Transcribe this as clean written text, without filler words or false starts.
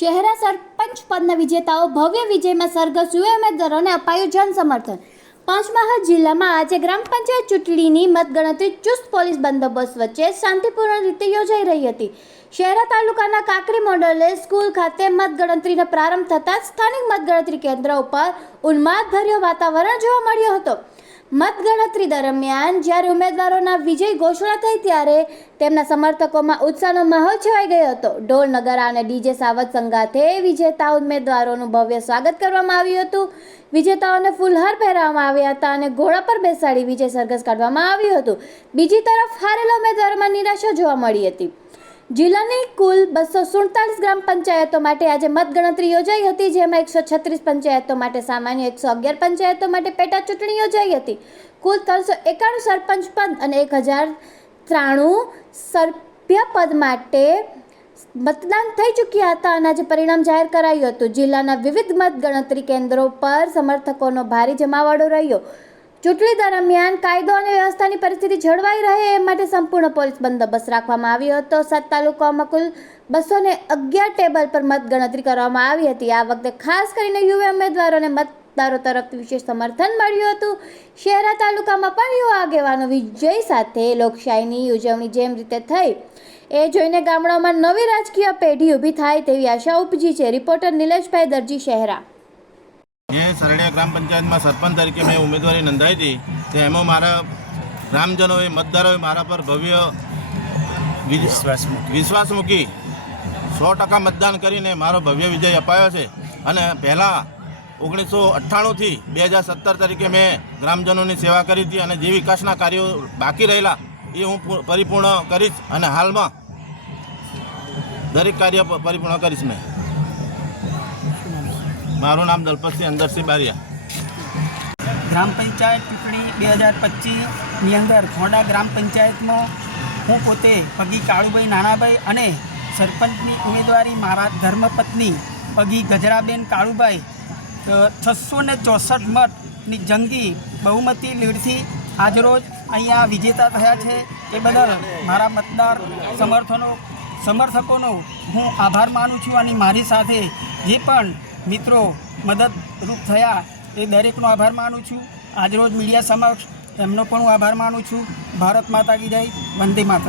શહેરા સરપંચ પદના વિજેતાઓ ભવ્ય વિજયમાં સરઘસ યુવા ઉમેદવારોને અપાયું જન સમર્થન। પંચમહાલ જિલ્લામાં આજે ગ્રામ પંચાયત ચૂંટણીની મતગણતરી ચુસ્ત પોલીસ બંદોબસ્ત વચ્ચે શાંતિપૂર્ણ રીતે યોજાઈ રહી હતી। શહેરા તાલુકાના કાકરી મોડેલ સ્કૂલ ખાતે મતગણતરીનો પ્રારંભ થતાં સ્થાનિક મતગણતરી કેન્દ્ર ઉપર ઉન્માદભર્યો વાતાવરણ જોવા મળ્યો હતો। મતગણતરી દરમિયાન જ્યારે ઉમેદવારોના વિજય ઘોષણા થઈ ત્યારે તેમના સમર્થકોમાં ઉત્સાહનો માહોલ છવાઈ ગયો હતો। ઢોલ નગારા અને ડીજે સાવજ સંગાથે વિજેતા ઉમેદવારોનું ભવ્ય સ્વાગત કરવામાં આવ્યું હતું। વિજેતાઓને ફૂલહાર પહેરાવવામાં આવ્યા હતા અને ઘોડા પર બેસાડી વિજય સરઘસ કાઢવામાં આવ્યું હતું। બીજી તરફ હારેલા ઉમેદવારોમાં નિરાશા જોવા મળી હતી। જિલ્લાની કુલ 247 ગ્રામ પંચાયતો માટે આજે મતગણતરી યોજાઈ હતી, જેમાં 136 પંચાયતો માટે સામાન્ય, 111 પંચાયતો માટે પેટા ચૂંટણી યોજાઈ હતી। કુલ 391 સરપંચ પદ અને 1093 સભ્ય પદ માટે મતદાન થઈ ચૂક્યા હતા અને આજે પરિણામ જાહેર કરાયું હતું। જિલ્લાના વિવિધ મતગણતરી કેન્દ્રો પર સમર્થકોનો ભારે જમાવડો રહ્યો। ચૂંટણી દરમિયાન કાયદો અને વ્યવસ્થાની પરિસ્થિતિ જળવાઈ રહે એ માટે સંપૂર્ણ પોલીસ બંદોબસ્ત રાખવામાં આવ્યો હતો। 7 તાલુકાઓમાં કુલ 211 ટેબલ પર મતગણતરી કરવામાં આવી હતી। આ વખતે ખાસ કરીને યુવા ઉમેદવારોને મતદારો તરફથી વિશેષ સમર્થન મળ્યું હતું। શહેરા તાલુકામાં પણ યુવા આગેવાનો વિજય સાથે લોકશાહીની ઉજવણી જેમ રીતે થઈ એ જોઈને ગામડાઓમાં નવી રાજકીય પેઢી ઊભી થાય તેવી આશા ઉપજી છે। રિપોર્ટર નિલેશભાઈ દરજી, શહેરા। ये सरड़िया ग्राम पंचायत में सरपंच तरीके मैं उम्मीदवारी नोंधाई थी तो एम मारा ग्रामजनों मतदारों मारा पर भव्य विश्वास मूकी 100% मतदान करीने मारो भव्य विजय अपायो है। अने पहला 1998 थी 2017 तरीके मैं ग्रामजनों की सेवा करी थी और जे विकासना कार्यों बाकी रहेला ये हूँ परिपूर्ण करीश और हाल में दरेक कार्य परिपूर्ण करीश। मैं मारू नाम दलपतसिंह अंदरसिंह बारिया। ग्राम पंचायत चूंटणी 2025 अंदर खोंडा ग्राम पंचायत में हूँ पोते पगी काळुभाई नानाभाई अने सरपंचनी उम्मीदवारी मारा धर्मपत्नी पगी गजराबेन काळुभाई 664 मतनी जंगी बहुमती लीडथी आजरोज अहींया विजेता थया छे। ए बदल मारा मतदार समर्थकों हूँ आभार मानु छूं अने मारी साथे जे पण मित्रों मददरूप थया ए दरेकनो आभार मानु छूं। आज रोज मीडिया समक्ष एमनो पण आभार मानु छूं। भारत माता की जय, वंदे मातरम।